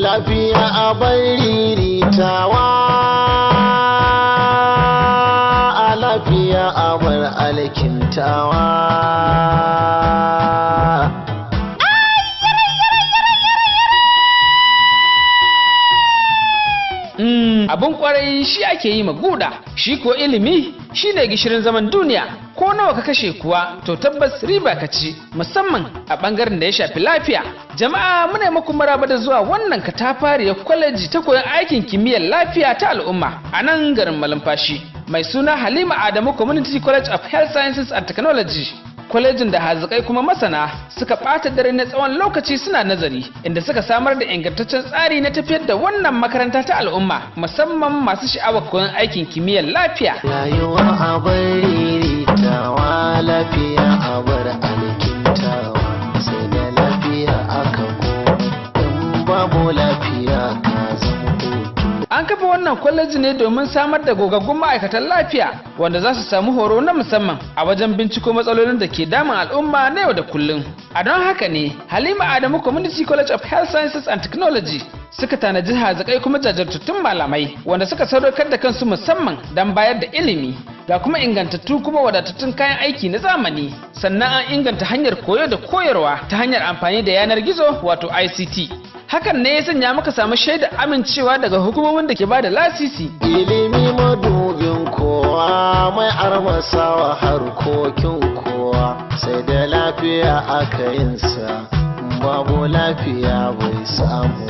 lafiya a bariritawa a lafiya a bar alkintawa. Abin kwarai shi ake yi maguda, shi ko ilimi shi ne gishirin zaman duniya. Ko nawa ka kashe kuwa to tabbas riba ka ci, musamman a bangaren da ya shafi lafiya. Jama'a muna muku maraba da zuwa wannan katafariyar kwaleji ta koyon aikin kimiyyar lafiya ta al'umma a nan garin Malumfashi, mai suna Halima Adamu Community College of Health Sciences and Technology. Kwalejin da hazikai kuma masana suka ɓata dare na tsawon lokaci suna nazari, inda suka samar da ingantaccen tsari na tafiyar da wannan makaranta ta al'umma, musamman masu sha'awar koyon aikin kimiyyar lafiya. Rayuwa a bariritawa, lafiya a bar alkintawa, sai da lafiya aka in babu lafiya ka zama. An kafa wannan kwaleji ne domin samar da gogaggun ma'aikatan lafiya wanda za su samu horo na musamman a wajen binciko matsalolin da ke damun al'umma na yau da kullum. A don haka ne Halima Adamu Community College of Health Sciences and Technology suka tanaji hazikai kuma jajirtattun malamai wanda suka sadaukar da kansu musamman don bayar da ilimi, ga kuma ingantattu kuma wadatattun kayan aiki na zamani. Sannan an inganta hanyar koyo da koyarwa ta hanyar amfani da yanar gizo wato ICT. Hakan ne ya sanya muka samu shaida amincewa daga hukumomin da ke ba da lasisi. Ilimi madubin kowa, mai armasawa harkokin kowa, sai da lafiya aka yinsa, babu lafiya bai samu.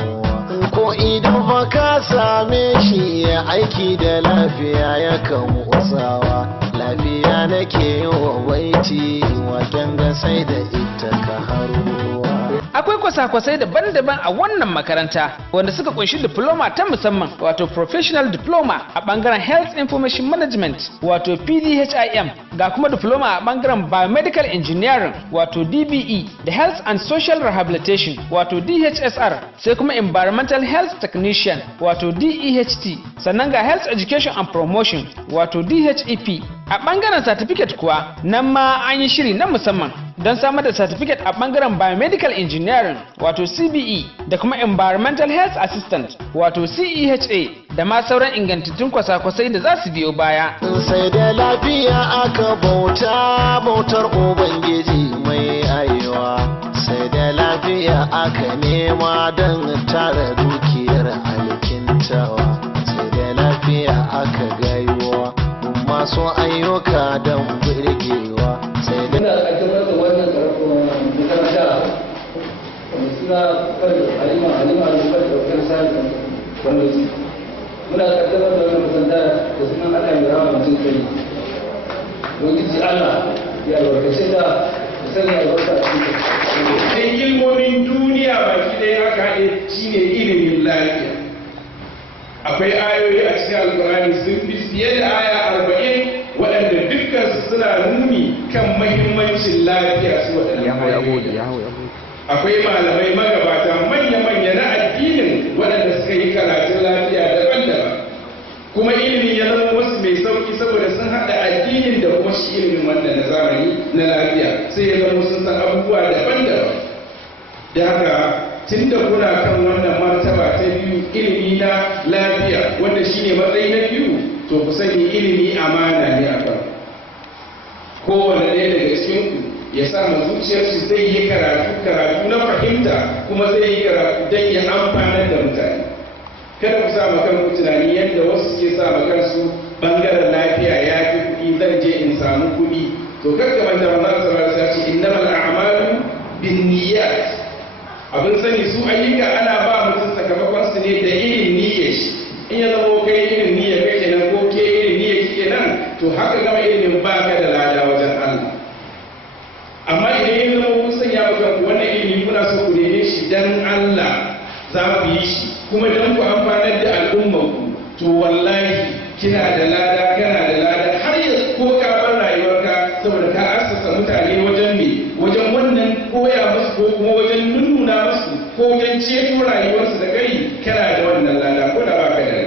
Ko idan fa ka same shi ya aiki da lafiya ya kan motsawa, lafiya nake yi wa baiti wajen sai da ita ka haruwa. Akwai kwasa-kwasai daban-daban a wannan makaranta wanda suka kunshi diploma ta musamman wato professional diploma a bangaren health information management wato PDHIM, ga kuma diploma a bangaren biomedical engineering wato DBE, da health and social rehabilitation wato DHSR, sai kuma environmental health technician wato DEHT, sannan ga health education and promotion wato DHEP. A bangaren certificate kuwa nan ma an yi shiri na musamman don samar da certificate a bangaren biomedical engineering wato CBE, da kuma environmental health assistant wato CEHA, da ma sauran ingantattun kwasa-kwasai da za su biyo baya. Sai da lafiya aka bautar ubangiji mai aiwa, sai da lafiya aka nema don tara dukiyar alkintawa, sai da lafiya aka gayuwa masu ayyuka don birgewa, sai da muna kaddamar da wannan kusanta da sunan Allah mai rahama mutum kai. Ubangiji Allah ya albarkace da sanya albarka a cikin sai ilmomin duniya baki ɗaya aka haɗe shine ilimin lafiya. Akwai ayoyi a cikin Alƙur'ani sun fi fiye da aya 40 waɗanda dukkan su suna nuni kan mahimmancin lafiya su waɗanda. Akwai malamai magabata manya-manya na addinin waɗanda suka yi karatun lafiya daban-daban, kuma ilimin ya zama wasu mai sauki saboda sun haɗa addinin da kuma shi ilimin wannan na zamani na lafiya, sai ya zama sun san abubuwa daban-daban. Da haka tun da kuna kan wannan martaba ta biyu, ilimi na lafiya wanda shine matsayi na biyu, to ku sani ilimi amana ne a kan kowane ɗaya daga cikinku ya samu zuciyarsu zai yi karatu na fahimta, kuma zai yi karatu don ya amfanar da mutane. Kada ku sa kanku tunani yadda wasu ke sa kansu bangaren lafiya ya fi kuɗi, zan je in samu kuɗi. To karka manta manzon sallallahu alaihi wasallam innamal a'malu binniyat. Abin sani su ayyuka ana ba mutum sakamakon su ne da irin niyyar shi. In ya zama kai irin niyyar kai kenan ko ke irin niyyar ki kenan, to haka gama ilimin baka da lada wajen Allah. Amma idan ya zama kun sanya maka wannan ilimi kuna so ku neme shi dan Allah, za ku yi shi kuma dan ku amfanar da al'ummar ku, to wallahi kina da lada, kana da lada har ya ko ka bar rayuwarka saboda ka assasa mutane wajen me, wajen wannan koya musu ko kuma wajen nuna musu ko wajen ceto rayuwarsu da kai, kana da wannan lada ko da baka da.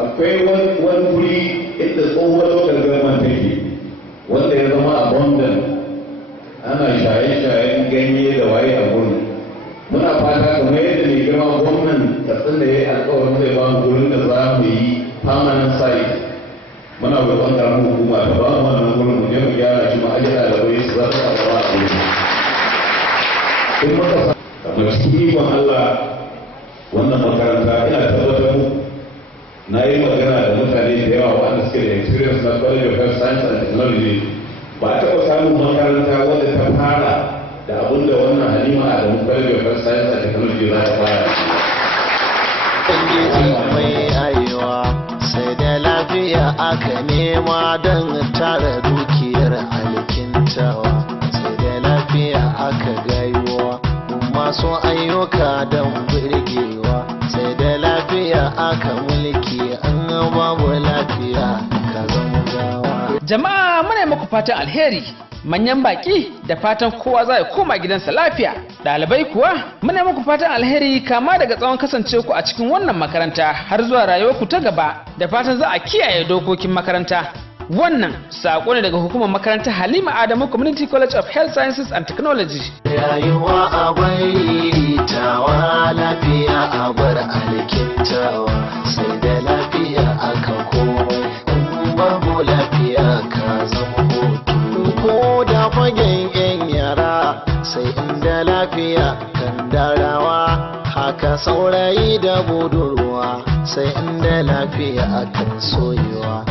Akwai wani wuri inda tsohuwar lokacin zaman take wanda ya zama abundant, ana shaye-shayen ganye da waye a gurin. Muna fata kamar yadda mai girma gwamnan Katsina ya yi alƙawarin zai ba mu gurin da za mu yi permanent site, muna roƙon da mu hukuma ta ba mu wannan gurin mu je mu gyara shi mu aje ɗalibai su za su samu a gurin. In muka kamar cikin ikon Allah wannan makaranta ina tabbatar mu na yi magana da mutane da yawa wanda suke da experience na College of Health Science and Technology, ba a taɓa samun makaranta wadda ta fara da abin da wannan Halima Adamu College of Health Science and Technology za ta fara. Mai arewa sai da lafiya aka nema don tara dukiyar alkintawa, sai da lafiya aka gayuwa masu ayyuka don birgewa, sai da lafiya aka mulki an babu lafiya ka zama gawa. Jama'a muna muku fatan alheri, manyan baki da fatan kowa za ya koma gidansa lafiya. Ɗalibai kuwa muna muku fatan alheri kama daga tsawon kasance ku a cikin wannan makaranta har zuwa rayuwarku ta gaba, da fatan za a kiyaye dokokin makaranta. Wannan sako ne daga hukumar makarantar Halima Adamu Community College of Health Sciences and Technology. Rayuwa a baitawa, lafiya a bar alkintawa, sai da lafiya aka komai, in babu lafiya ka zama hoto. Ko da fagen yan yara sai inda lafiya kan darawa, haka saurayi da budurwa sai inda lafiya akan soyewa.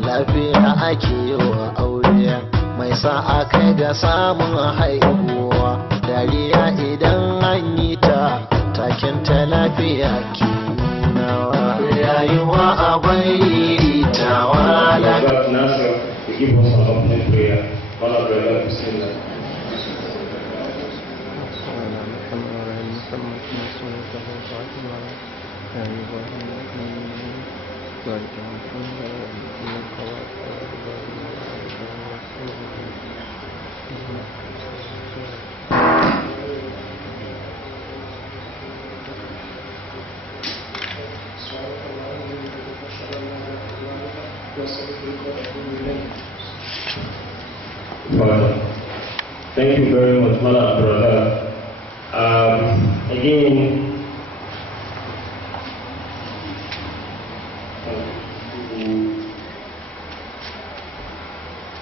Lafiya ake yi wa aure mai sa'a kai ga samun haihuwa, dariya idan an yi ta takin ta lafiya ke nunawa. Rayuwa a baitawa lafiya. Father, thank you very much, Mother, brother. Again,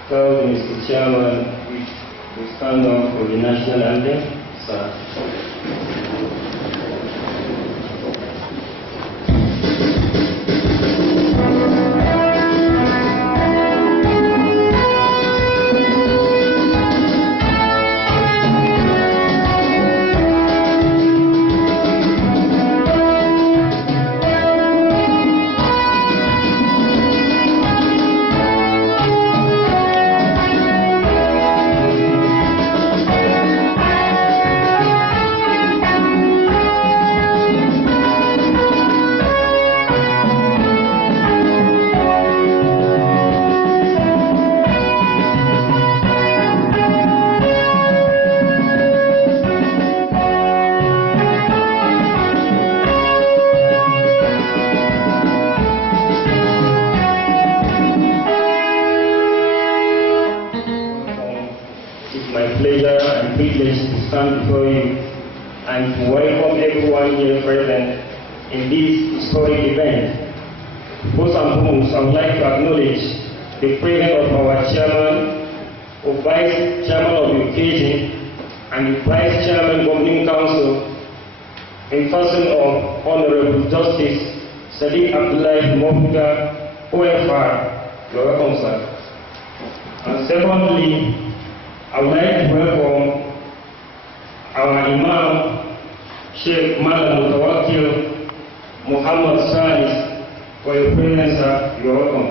tell Mr. Chairman, we stand up for the national anthem, sir. Pleasure and privilege to stand before you and to welcome everyone here present in this historic event. First and foremost, I would like to acknowledge the presence of our chairman, or vice chairman of the occasion, and the vice chairman governing council, in person of Honorable Justice Sadiq Abdullahi Mofuda, OFR. You're welcome, sir. And secondly, I would like to welcome our Imam, Sheikh Malumfashi-Katsina Muhammad Salis, for your presence, sir. You're welcome.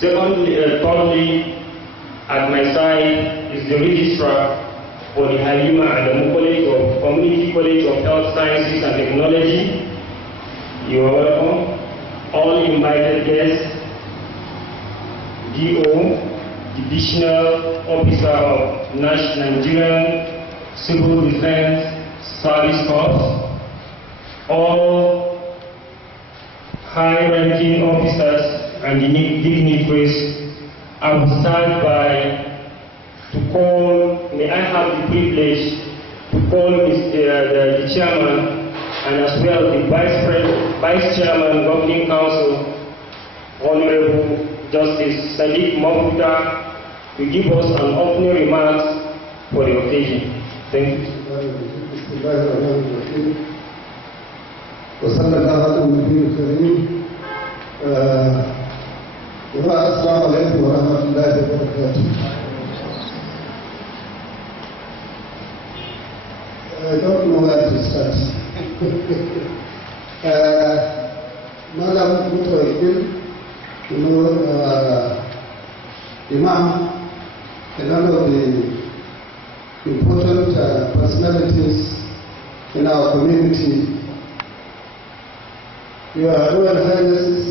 Thirdly, at my side is the registrar for the Halima Adamu Community College of Health Sciences and Technology. You are welcome. All invited guests, DO, Divisional Officer of Nigerian Civil Defense Service Corps, all high-ranking officers and dignitaries. I will start by may I have the privilege to call Mr. the chairman and as well the vice chairman, governing council, Honorable Justice Sadiq Mafuta, to give us an opening remarks for the occasion. Thank you. Assalamu alaikum wa rahmatullahi wa barakatuh. I don't know where to start. Madam Mutoikil, Imam, and one of the important personalities in our community, Your Royal Highnesses,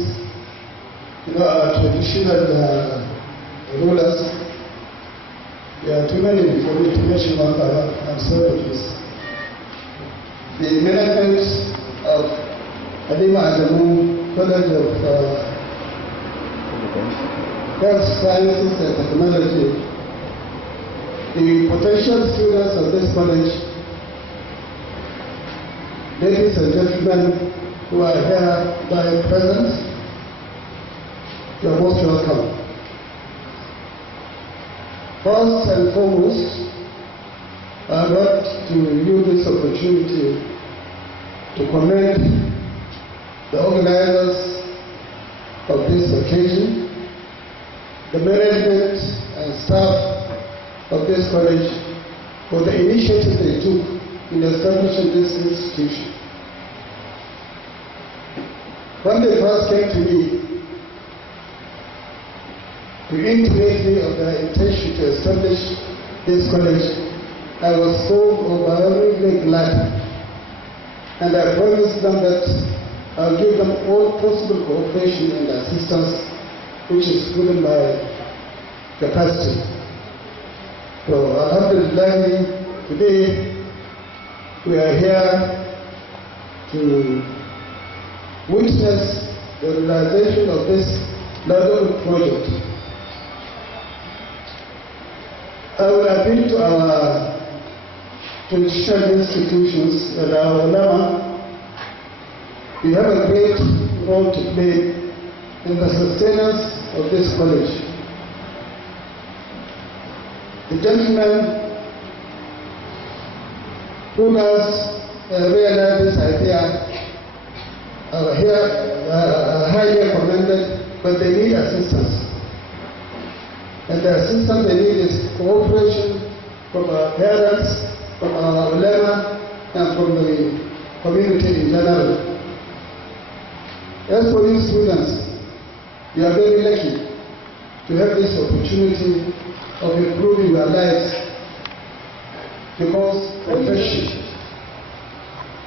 our traditional rulers. There are too many for me to mention one by one. I'm sorry for this. The management of Halima Adamu College of Health Sciences and Technology, the potential students of this college, ladies and gentlemen who are here by present, you are most welcome. First and foremost, I want to use this opportunity to commend the organizers of this occasion, the management and staff of this college for the initiative they took in establishing this institution. When they first came to me, to intimate me of their intention to establish this college, I was so overwhelmingly glad, and I promised them that I'll give them all possible cooperation and assistance which is within my capacity. So alhamdulillah, today we are here to witness the realization of this noble project. I will appeal to our traditional institutions and our ulama. We have a great role to play in the sustenance of this college. The gentleman who has realized this idea are highly recommended, but they need assistance. And the assistance they need is cooperation from our parents, from our ulama, and from the community in general. As for you students, you are very lucky to have this opportunity of improving your lives, because profession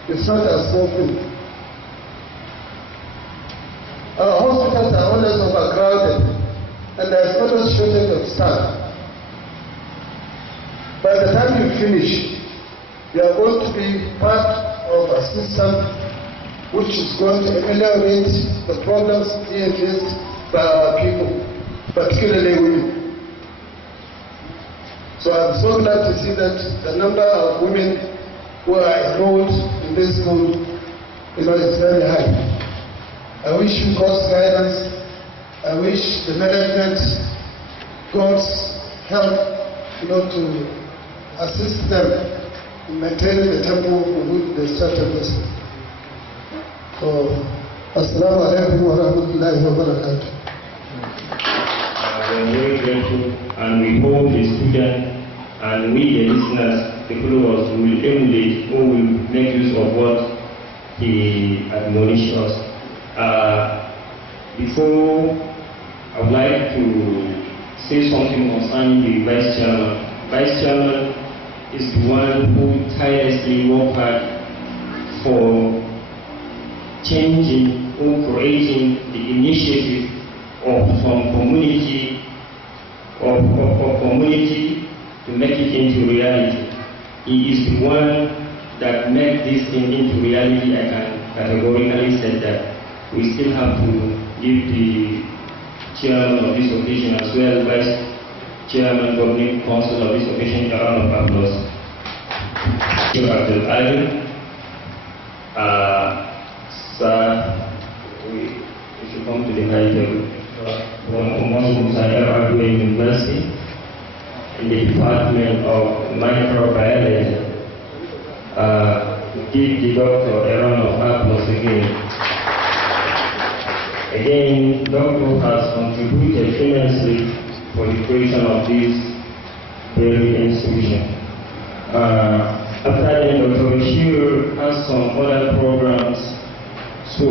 is not a small thing. Our hospitals are always overcrowded, and there is always shortage of staff. By the time you finish, you are going to be part of a system which is going to ameliorate the problems being faced by our people, particularly women. So I'm so glad to see that the number of women who are enrolled in this school is very high. I wish you God's guidance. I wish the management God's help, to assist them in maintaining the temple for which they started this. So, Assalamu alaikum wa rahmatullahi wa barakatuh. We are very grateful, and we hope the students and we, the listeners, the followers, will emulate or will make use of what he admonished us. Before, I would like to say something concerning the Vice Chairman. Vice Chairman is the one who tirelessly worked hard for changing or creating the initiative of some community to make it into reality. He is the one that made this thing into reality. I can categorically say that we still have to give the chairman of this occasion as well, vice chairman, governing council of this occasion, a round of applause. Sir, we should come to the high table. One Adamu University in the Department of Microbiology. Give the doctor a round of applause again. Again, Doctor has contributed immensely for the creation of this very institution. After that, Dr. Bashir has some other programs, so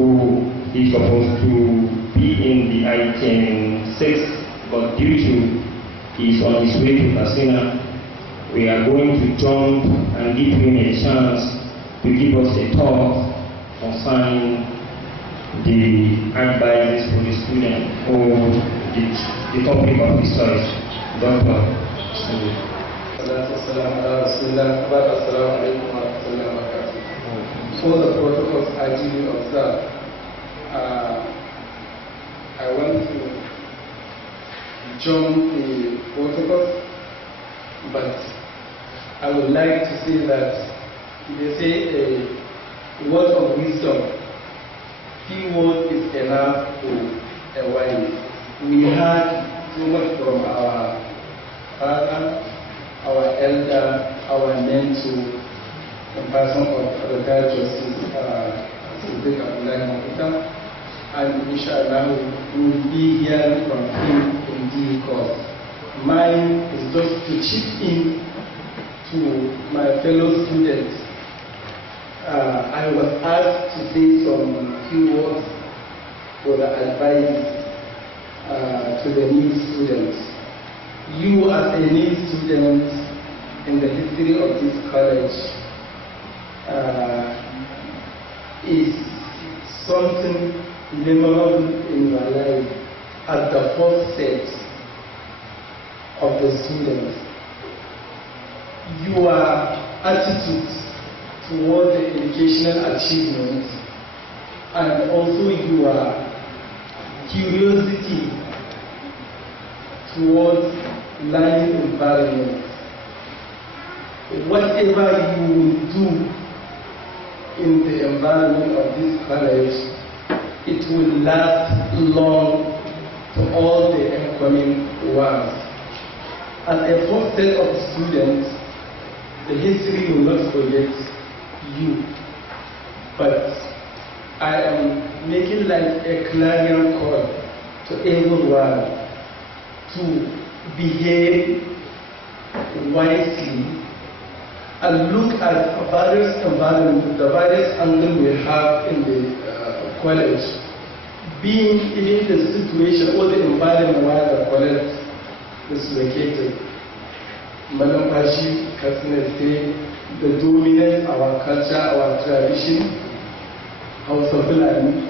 he's supposed to be in the item 6, but due to he's on his way to Katsina, we are going to jump and give him a chance to give us a talk concerning the advice for the student or the topic of his choice. Doctor. For the protocols I duly observe, I want to jump the protocol, but I would like to say that they say a word of wisdom, few words is enough for a while. We had so much from our father, our elder, our mentor, in person of retired Justice and inshallah we will be hearing from him in due course. Mine is just to chip in to my fellow students. I was asked to say some few words for the advice to the new students. You as a new student in the history of this college is something memorable in your life at the first set of the students. Your attitude toward the educational achievements and also your curiosity towards learning environment. Whatever you will do in the environment of this college, it will last long to all the incoming ones. As a first set of students, the history will not forget you. But I am making like a clarion call to everyone to behave wisely and look at various environments, the various angles we have in the college, being in the situation or the environment where the college is located. Malumfashi-Katsina State, the dominant, our culture, our tradition, House of Fulani,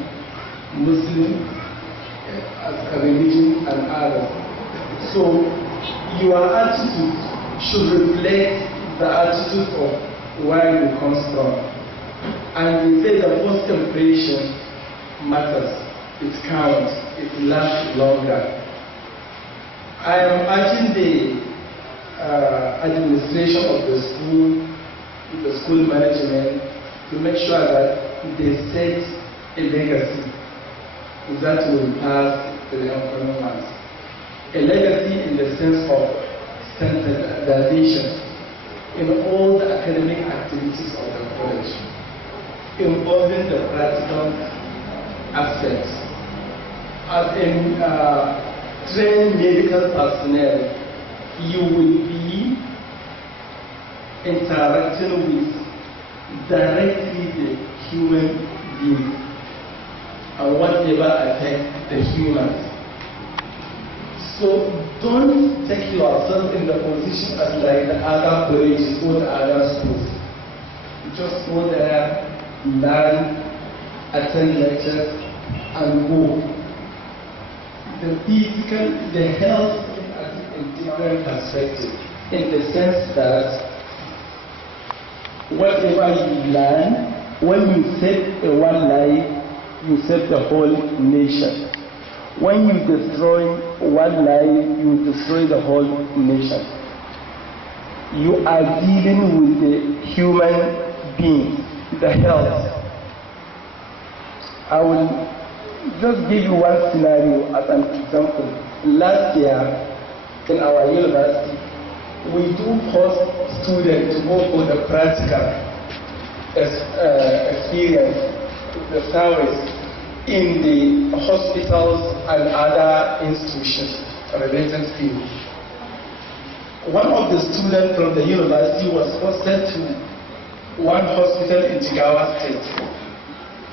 Muslim, as a religion and others. So your attitude should reflect the attitude of where you come from. And we say the first impression matters, it counts, it lasts longer. I am urging the administration of the school management to make sure that they set a legacy that will pass to the upcoming months. A legacy in the sense of standardization in all the academic activities of the college, involving the practical aspects. As in trained medical personnel, you will be interacting with directly the human being and whatever affects the humans. So don't take yourself in the position as like the other colleges or the other schools. Just go there, learn, attend lectures, and go. The physical, the health in different perspective, in the sense that whatever you learn, when you save one life, you save the whole nation. When you destroy one life, you destroy the whole nation. you are dealing with the human being, the health. I will just give you one scenario as an example. Last year in our university, we do force students to go for the practical experience, the service in the hospitals and other institutions related fields. One of the students from the university was posted to one hospital in Jigawa State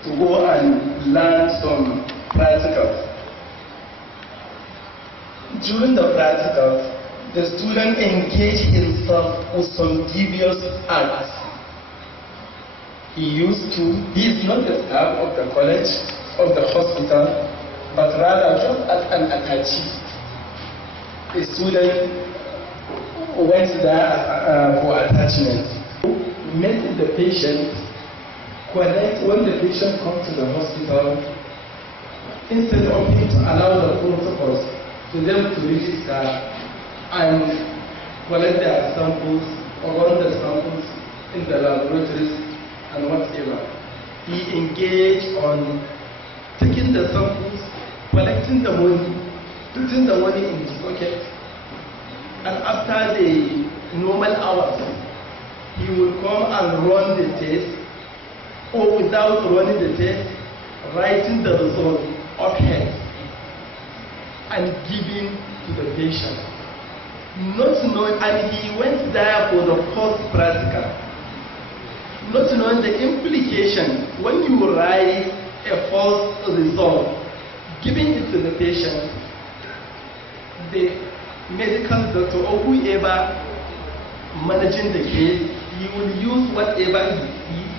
to go and learn some practicals. During the practicals, the student engaged himself with some devious acts. He is not the staff of the college, of the hospital, but rather just as an attachee. The student went there for attachment. Met the patient, when the patient comes to the hospital, instead of him to allow the protocols to them to register and collect their samples or run the samples in the laboratories and whatever, he engaged on taking the samples, collecting the money, putting the money in his pocket, and after the normal hours, he will come and run the test, or without running the test, writing the result offhand and giving to the patient. Not knowing, and he went there for the first practical, not knowing the implication when you write a false result, giving it to the patient, the medical doctor or whoever managing the case, he will use whatever he sees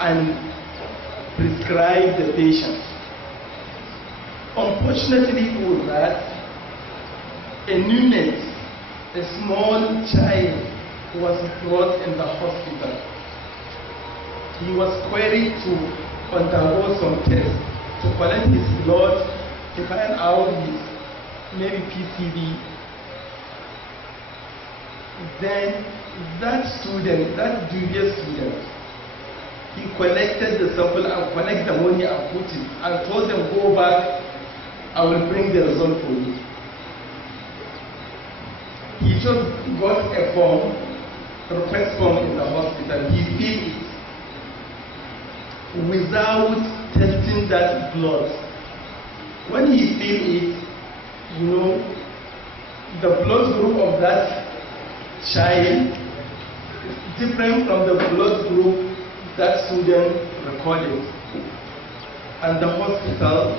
and prescribe the patient. Unfortunately for that, a neonate, a small child, was brought in the hospital. He was queried to undergo some tests to collect his blood to find out his maybe PCV. Then that student, that dubious student, he collected the sample and collected the money and put it and told them, go back, I will bring the result for you. He just got a form, a request form in the hospital. He filled it without testing that blood. When he filled it, the blood group of that child is different from the blood group that student recorded. And the hospital,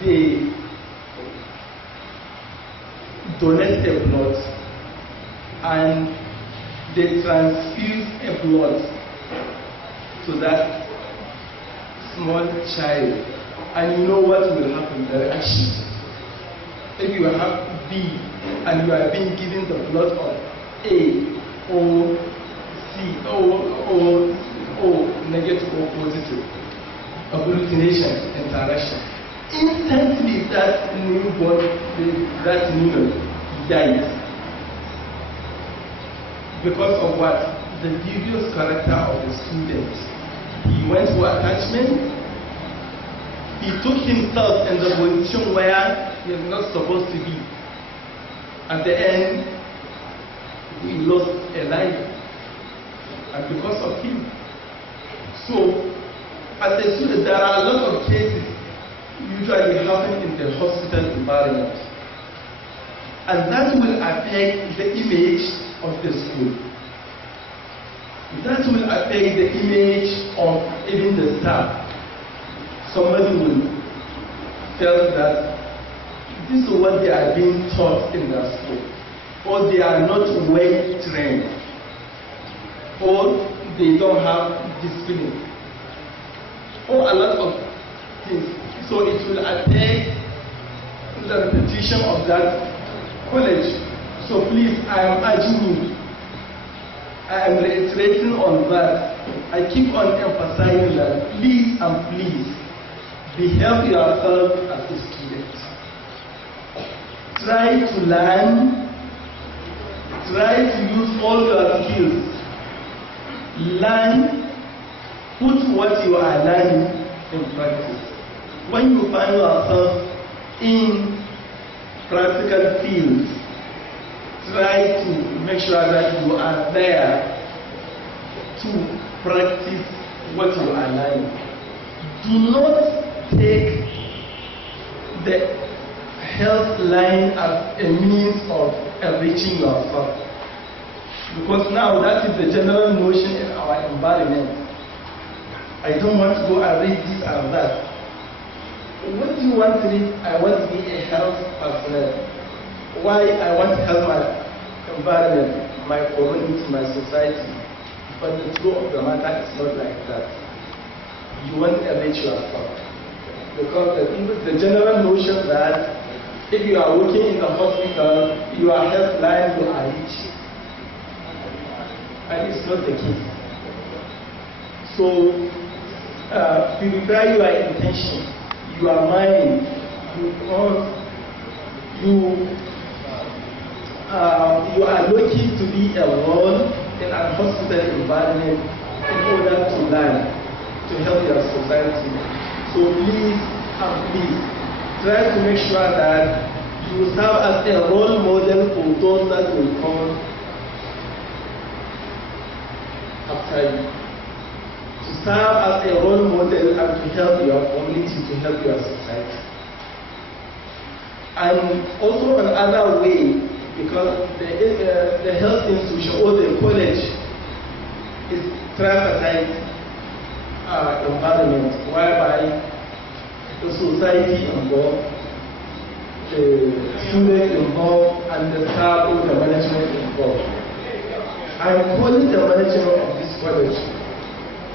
they donate the blood and they transfuse a blood to that small child. And you know what will happen, the reaction. If you have B and you are being given the blood of A or C or negative or positive, agglutination, interaction, instantly that newborn, that newborn dies. Because of what? The dubious character of the student. He went for attachment. He took himself in the position where he is not supposed to be. At the end, we lost a life. And because of him. So, as a student, there are a lot of cases usually happen in the hospital environment. And that will affect the image of the school. That will affect the image of even the staff. Somebody will tell that this is what they are being taught in their school, or they are not well trained, or they don't have discipline, or a lot of things. So it will affect the reputation of that college. So please, I am urging you, I am reiterating on that. I keep on emphasizing that please and please behave yourself as a student. Try to learn, try to use all your skills. Learn, put what you are learning in practice. When you find yourself in practical fields, try to make sure that you are there to practice what you are learning. Do not take the health line as a means of enriching yourself, because now that is the general notion in our environment. I don't want to go and read this and that. What do you want to read? I want to be a health personnel. Why? I want to help my environment, my community, my society. But the truth of the matter is not like that. You want to enrich yourself. Because the general notion that if you are working in a hospital, your health line will are rich. And it's not the case. So, purify your intention, your mind. You are looking to be a role in a hospital environment in order to learn, to help your society. So please, try to make sure that you serve as a role model for those that will come after you. To serve as a role model and to help your community, to help your society. And also another way, because the health institution or the college is tripartite environment, whereby the society involved, the student involved, and the staff or the management involved. I'm calling the management of this college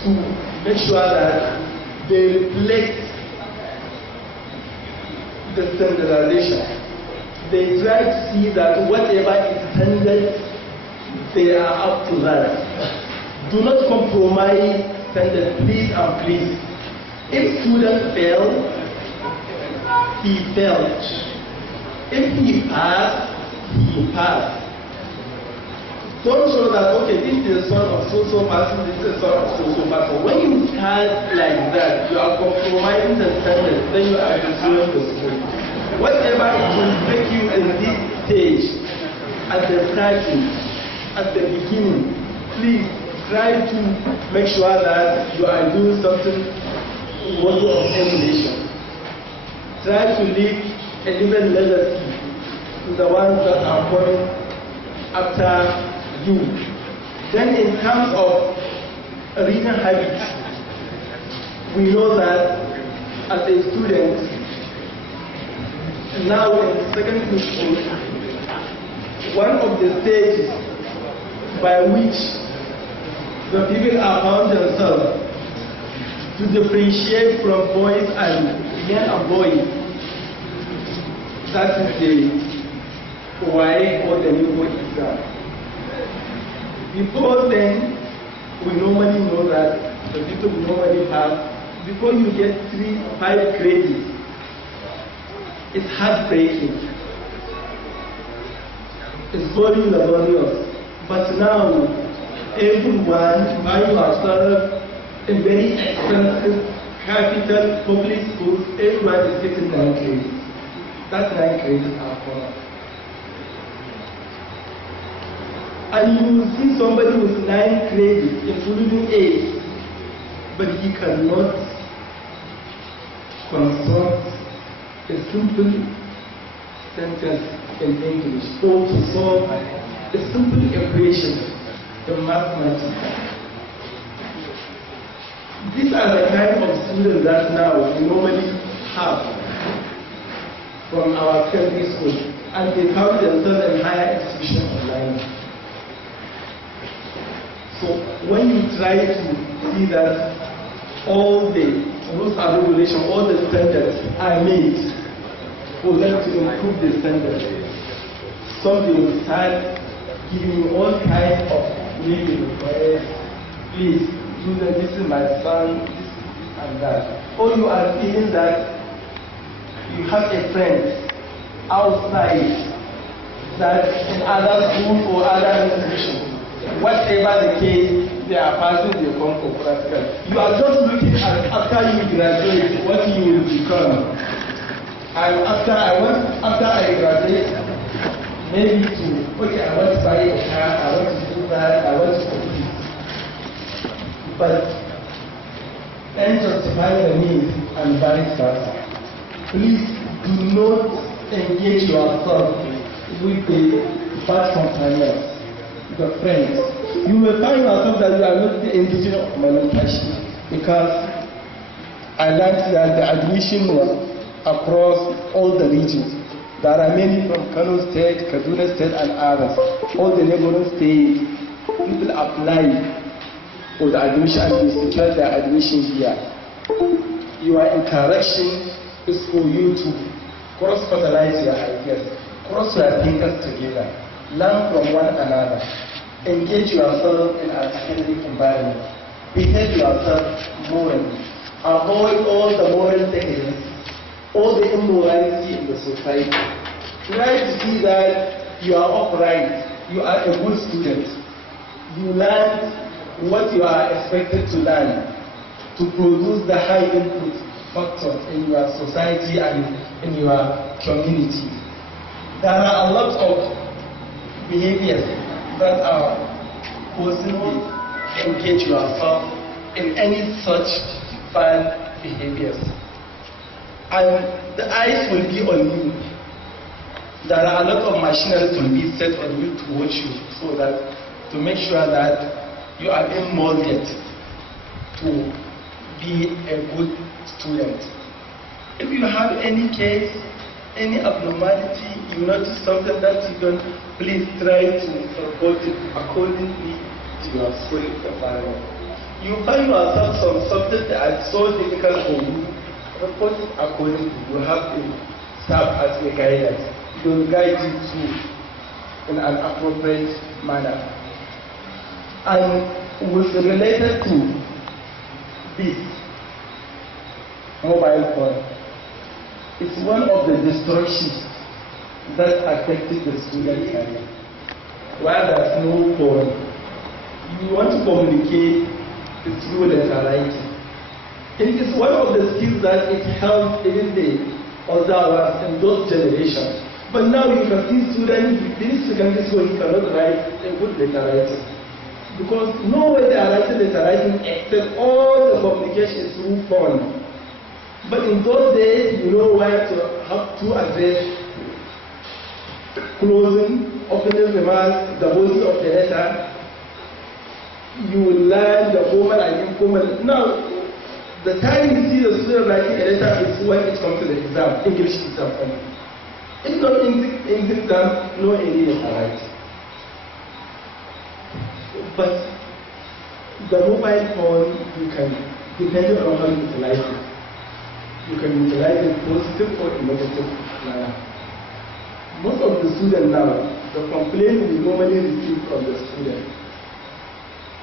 to make sure that they reflect the standardization. They try to see that whatever is standard, they are up to that. Do not compromise standard, please and please. If student failed, he failed. If he passed, he passed. Don't show that, okay, this is the son of so-so person, this is the son of so-so person. When you start like that, you are compromising the standard, then you are destroying the school. Whatever it will take you in this stage, at the starting, at the beginning, please try to make sure that you are doing something worthy of emulation. Try to leave a living legacy to the ones that are coming after you. Then in terms of reading habits, we know that as a student, now in secondary school, one of the stages by which the people are found themselves to differentiate from boys and men and boys, that is the YA or the new exam. Before then, we normally know that the people normally have, before you get 3-5 credits, it's heartbreaking. It's very laborious. But now, everyone, by yourself, in very expensive capital public schools, everyone is getting 9 credits. That 9 credits are for. And you will see somebody with 9 credits, including 8, but he cannot construct a simple sentence in English or to solve a simple equation in mathematics. These are the kind of students that now we normally have from our secondary school, and they count themselves in higher institutions online. So when you try to see that all the rules and regulations, all the standards are made for them to improve the standards, somebody will start giving you all kinds of legal requests. Please, do that, this is my son, this and that. Or you are feeling that you have a friend outside that in other schools or other institutions, whatever the case, they are passing the form for practical. You are just looking at after you graduate what you will become. And after I graduate, maybe I want to buy a car, I want to do that, I want to do this. But then justify the means and vice versa. Please do not engage yourself with the bad companions, the friends. You will find yourself that you are not the indigenous of Malumfashi, because I learned that the admission was across all the regions. There are many from Kano State, Kaduna State, and others. All the neighboring states, people apply for the admission and they secure their admission here. Your interaction is for you to cross-fertilize your ideas, cross your thinkers together, learn from one another, engage yourself in an academic environment, behave yourself morally, avoid all the moral decadence, all the immorality in the society. Try to see that you are upright, you are a good student, you learn what you are expected to learn to produce the high input factors in your society and in your community. There are a lot of behaviors that are possibly engage yourself in any such bad behaviors. And the eyes will be on you. There are a lot of machinery to be set on you to watch you, so that to make sure that you are being molded to be a good student. If you have any case, any abnormality, you notice something that you don't, please try to report it accordingly to your school environment. You find yourself something that is so difficult for you, report it accordingly. You have to serve as a guidance. They will guide you through in an appropriate manner. And with related to this mobile phone, it's one of the distractions that affected the student career. While there's no phone, you want to communicate through letter writing. It is one of the skills that it helps even the older ones in those generations. But now you can see students in secondary school who cannot write a good letter writing. Because no way they are writing letter writing except all the communication is through phone. But in those days, you know where to have to address closing, opening remarks, the body of the letter. You will learn the formal and informal. Now, the time you see the student writing a letter is when it comes to the exam, English exam. It's not English exam, no English writing. But the mobile phone, you can, depending on how you utilize it, you can utilize it positive or negative manner. Most of the students now, the complaint we normally receive from the student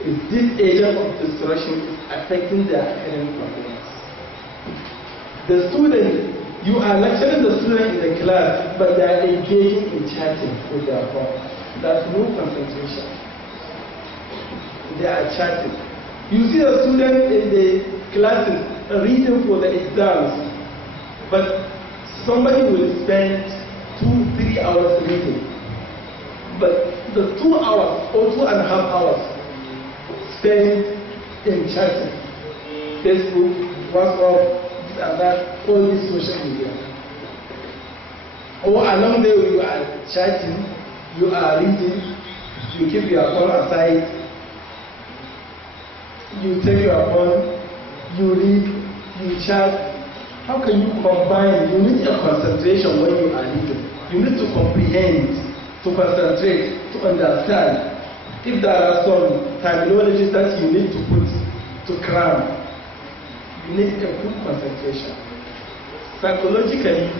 is this agent of distraction is affecting their academic performance. The student, you are lecturing the student in the class, but they are engaging in chatting with their phone. There's no concentration. They are chatting. You see a student in the classes reading for the exams, but somebody will spend 2-3 hours reading. But the 2 hours or 2.5 hours spent in chatting, Facebook, WhatsApp, this and that, all these social media. Or along there you are chatting, you are reading, you keep your phone aside, you take your phone, you read, you chat. How can you combine? You need a concentration when you are reading. You need to comprehend, to concentrate, to understand. If there are some terminologies that you need to put to cram, you need a good concentration. Psychologically,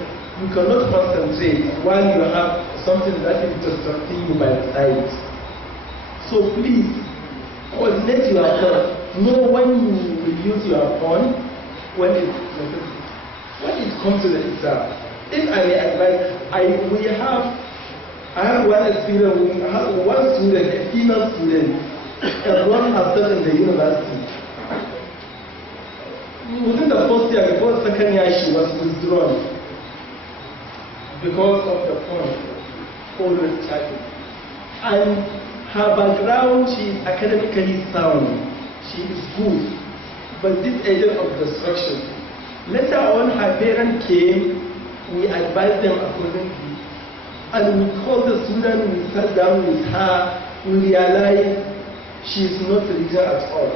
you cannot concentrate while you have something that is distracting you by the side. So please, coordinate yourself. Know when you will use your phone, when it comes to the exam. If I may advise, we have I have one experience with one student, a female student, enrolled herself in the university. Within the first year, before the second year, she was withdrawn because of the phone, always chatting. And her background, she is academically sound, she is good, but this agent of destruction. Later on, her parents came, we advised them accordingly, and we called the student, we sat down with her, we realized she is not religious at all.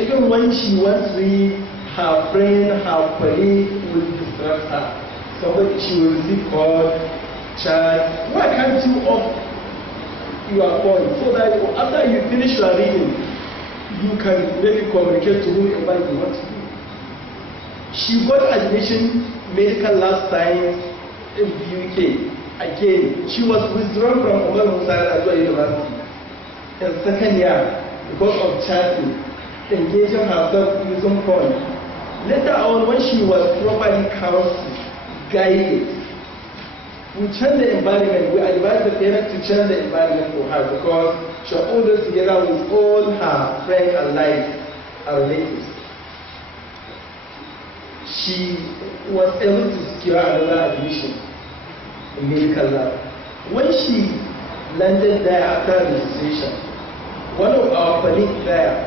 Even when she wants to read, her friend, her colleague will distract her. Somebody, she will receive call, chat. Why can't you off your phone so that after you finish your reading, you can maybe communicate to whoever you want to do? She got admission, medical lab science in the UK. Again, she was withdrawn from Omar Musa University in second year because of chatting, engaging herself using phone. Later on, when she was properly counseled, guided, we changed the environment. We advised the parents to change the environment for her because she was always together with all her friends alike, her relatives. She was able to secure another admission in medical lab. When she landed there after registration, one of our colleagues there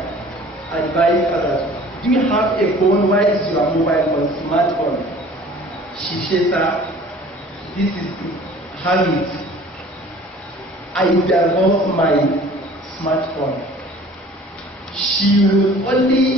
advised her, do you have a phone? Why is your mobile phone, smartphone? She said, this is habit. I download my smartphone. She will only